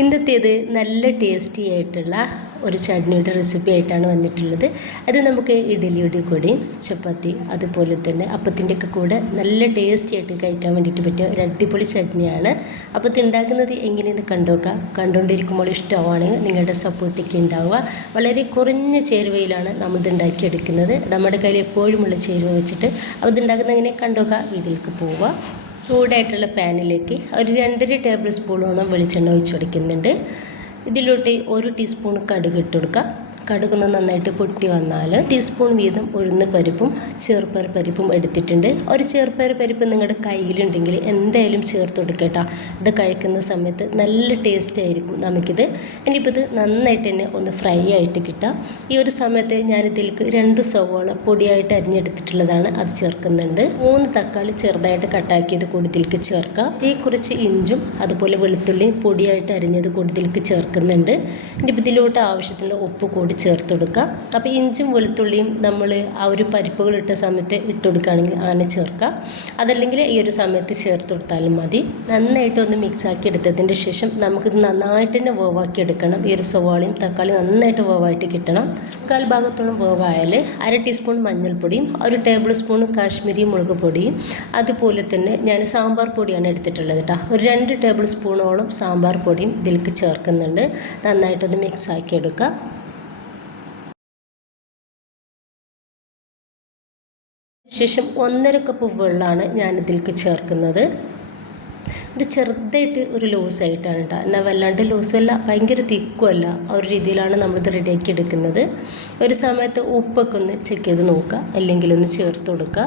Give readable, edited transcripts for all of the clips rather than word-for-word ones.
ഇന്നത്തേത് നല്ല ടേസ്റ്റി ആയിട്ടുള്ള ഒരു ചട്നിയുടെ റെസിപ്പി ആയിട്ടാണ് വന്നിട്ടുള്ളത്. അത് നമുക്ക് ഇഡലിയുടെ കൂടെയും ചപ്പാത്തി അതുപോലെ തന്നെ അപ്പത്തിൻ്റെയൊക്കെ കൂടെ നല്ല ടേസ്റ്റി ആയിട്ട് കഴിക്കാൻ വേണ്ടിയിട്ട് പറ്റിയ ഒരു അടിപൊളി ചട്നിയാണ്. അപ്പോൾ ഇത് ഉണ്ടാക്കുന്നത് എങ്ങനെയെന്ന് കണ്ടുനോക്കാം. കണ്ടുകൊണ്ടിരിക്കുമ്പോൾ ഇഷ്ടമാണെങ്കിൽ നിങ്ങളുടെ സപ്പോർട്ടൊക്കെ ഉണ്ടാവുക. വളരെ കുറഞ്ഞ ചേരുവയിലാണ് നമ്മളിത് ഉണ്ടാക്കിയെടുക്കുന്നത്. നമ്മുടെ കയ്യിൽ എപ്പോഴുമുള്ള ചേരുവ വെച്ചിട്ട് അപ്പോൾ ഇത് ഉണ്ടാക്കുന്നത് എങ്ങനെ കണ്ടുനോക്കാം. ഇതിലേക്ക് പോവുക. ചൂടായിട്ടുള്ള പാനിലേക്ക് ഒരു 2.5 ടേബിൾ സ്പൂണോളം വെളിച്ചെണ്ണ ഒഴിച്ച് കൊടുക്കുന്നുണ്ട്. ഇതിലോട്ട് 1 ടീസ്പൂൺ കടുക് ഇട്ട് കൊടുക്കുക. കടുകൊന്ന് നന്നായിട്ട് പൊട്ടി വന്നാൽ ടീസ്പൂൺ വീതം ഉഴുന്ന് പരിപ്പും ചെറുപയർ പരിപ്പും എടുത്തിട്ടുണ്ട്. ഒരു ചെറുപയർ പരിപ്പ് നിങ്ങളുടെ കയ്യിലുണ്ടെങ്കിൽ എന്തായാലും ചേർത്ത് കൊടുക്കട്ടോ. ഇത് കഴിക്കുന്ന സമയത്ത് നല്ല ടേസ്റ്റ് ആയിരിക്കും നമുക്കിത്. ഇനിയിപ്പോൾ ഇത് നന്നായിട്ട് തന്നെ ഒന്ന് ഫ്രൈ ആയിട്ട് കിട്ടുക. ഈ ഒരു സമയത്ത് ഞാനിതിലേക്ക് 2 സവോള പൊടിയായിട്ട് അരിഞ്ഞെടുത്തിട്ടുള്ളതാണ് അത് ചേർക്കുന്നുണ്ട്. 3 തക്കാളി ചെറുതായിട്ട് കട്ടാക്കിയത് കൂടി ഇതിലേക്ക് ചേർക്കുക. കുറച്ച് ഇഞ്ചും അതുപോലെ വെളുത്തുള്ളിയും പൊടിയായിട്ട് അരിഞ്ഞത് കൂടി ഇതിലേക്ക് ചേർക്കുന്നുണ്ട്. ഇനിയിപ്പോൾ ഇതിലോട്ട് ആവശ്യത്തിനുള്ള ഉപ്പ് കൂടി ചേർത്ത് കൊടുക്കുക. അപ്പോൾ ഇഞ്ചും വെളുത്തുള്ളിയും നമ്മൾ ആ ഒരു പരിപ്പുകൾ ഇട്ട സമയത്ത് ഇട്ട് കൊടുക്കുകയാണെങ്കിൽ അങ്ങനെ ചേർക്കുക. അതല്ലെങ്കിൽ ഈ ഒരു സമയത്ത് ചേർത്ത് കൊടുത്താലും മതി. നന്നായിട്ടൊന്ന് മിക്സാക്കി എടുത്തതിൻ്റെ ശേഷം നമുക്കിത് നന്നായിട്ട് തന്നെ വേവാക്കി എടുക്കണം. ഈ ഒരു സവാളയും തക്കാളി നന്നായിട്ട് വേവായിട്ട് കിട്ടണം. 1/4 ഭാഗത്തോളം വേവായാൽ 1/2 ടീസ്പൂൺ മഞ്ഞൾപ്പൊടിയും 1 ടേബിൾ സ്പൂൺ കാശ്മീരി മുളക് പൊടിയും അതുപോലെ തന്നെ ഞാൻ സാമ്പാർ പൊടിയാണ് എടുത്തിട്ടുള്ളത് കേട്ടോ. ഒരു 2 ടേബിൾ സ്പൂണോളം സാമ്പാർ പൊടിയും ഇതിലേക്ക് ചേർക്കുന്നുണ്ട്. നന്നായിട്ടൊന്ന് മിക്സാക്കി എടുക്കുക. ശേഷം 1.5 കപ്പ് വെള്ളമാണ് ഞാനിതിലേക്ക് ചേർക്കുന്നത്. ഇത് ചെറുതായിട്ട് ഒരു ലൂസായിട്ടാണ് കേട്ടോ. എന്നാൽ വല്ലാണ്ട് ലൂസുമല്ല ഭയങ്കര തിക്കുമല്ല. ആ ഒരു രീതിയിലാണ് നമ്മളിത് റെഡിയാക്കി എടുക്കുന്നത്. ഒരു സമയത്ത് ഉപ്പൊക്കെ ഒന്ന് ചെക്ക് ചെയ്ത് നോക്കുക, അല്ലെങ്കിൽ ഒന്ന് ചേർത്ത് കൊടുക്കുക.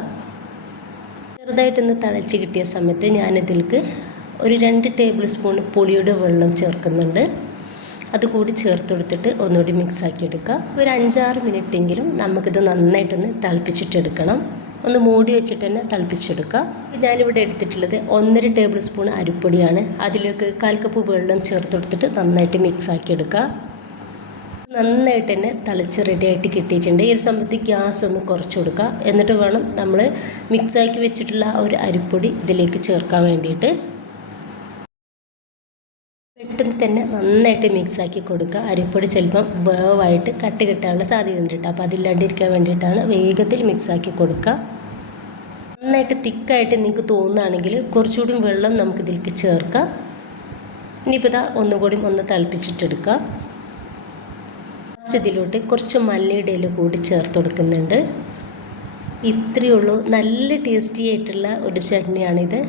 ചെറുതായിട്ടൊന്ന് തിളച്ച് കിട്ടിയ സമയത്ത് ഞാനിതിലേക്ക് ഒരു 2 ടേബിൾ സ്പൂൺ പുളിയുടെ വെള്ളം ചേർക്കുന്നുണ്ട്. അതുകൂടി ചേർത്ത് കൊടുത്തിട്ട് ഒന്നുകൂടി മിക്സാക്കി എടുക്കുക. ഒരു 5-6 മിനിറ്റെങ്കിലും നമുക്കിത് നന്നായിട്ടൊന്ന് തിളപ്പിച്ചിട്ടെടുക്കണം. ഒന്ന് മൂടി വെച്ചിട്ട് തന്നെ തിളപ്പിച്ചെടുക്കുക. ഞാനിവിടെ എടുത്തിട്ടുള്ളത് 1.5 ടേബിൾ സ്പൂൺ അരിപ്പൊടിയാണ്. അതിലേക്ക് 1/4 കപ്പ് വെള്ളം ചേർത്ത് കൊടുത്തിട്ട് നന്നായിട്ട് മിക്സാക്കി എടുക്കുക. നന്നായിട്ട് തന്നെ തിളച്ച് റെഡിയായിട്ട് കിട്ടിയിട്ടുണ്ട്. ഈ ഒരു സമയത്ത് ഗ്യാസ് ഒന്ന് കുറച്ച് കൊടുക്കുക. എന്നിട്ട് വേണം നമ്മൾ മിക്സാക്കി വെച്ചിട്ടുള്ള ഒരു അരിപ്പൊടി ഇതിലേക്ക് ചേർക്കാൻ വേണ്ടിയിട്ട്. പെട്ടെന്ന് തന്നെ നന്നായിട്ട് മിക്സാക്കി കൊടുക്കുക. അരിപ്പൊടി ചിലപ്പം വേവായിട്ട് കട്ട് കിട്ടാനുള്ള സാധ്യത ഉണ്ട് കേട്ടോ. അപ്പോൾ അതില്ലാണ്ടിരിക്കാൻ വേണ്ടിയിട്ടാണ് വേഗത്തിൽ മിക്സാക്കി കൊടുക്കുക. നന്നായിട്ട് തിക്കായിട്ട് നിങ്ങൾക്ക് തോന്നുകയാണെങ്കിൽ കുറച്ചുകൂടി വെള്ളം നമുക്കിതിലേക്ക് ചേർക്കാം. ഇനിയിപ്പോൾ ഇതാ ഒന്നുകൂടി ഒന്ന് തിളപ്പിച്ചിട്ടെടുക്കുക. ലാസ്റ്റ് ഇതിലോട്ട് കുറച്ച് മല്ലിയുടെ ഇല കൂടി ചേർത്ത് കൊടുക്കുന്നുണ്ട്. ഇത്രയേ ഉള്ളൂ. നല്ല ടേസ്റ്റി ആയിട്ടുള്ള ഒരു ചട്നിയാണിത്.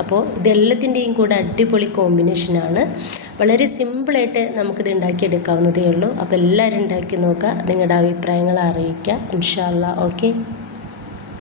അപ്പോൾ ഇതെല്ലാത്തിൻ്റെയും കൂടെ അടിപൊളി കോമ്പിനേഷനാണ്. വളരെ സിമ്പിളായിട്ട് നമുക്കിത് ഉണ്ടാക്കിയെടുക്കാവുന്നതേ ഉള്ളൂ. അപ്പോൾ എല്ലാവരും ഉണ്ടാക്കി നോക്കുക. നിങ്ങളുടെ അഭിപ്രായങ്ങൾ അറിയിക്കുക. ഇൻഷാ അല്ലാഹ്. ഓക്കെ.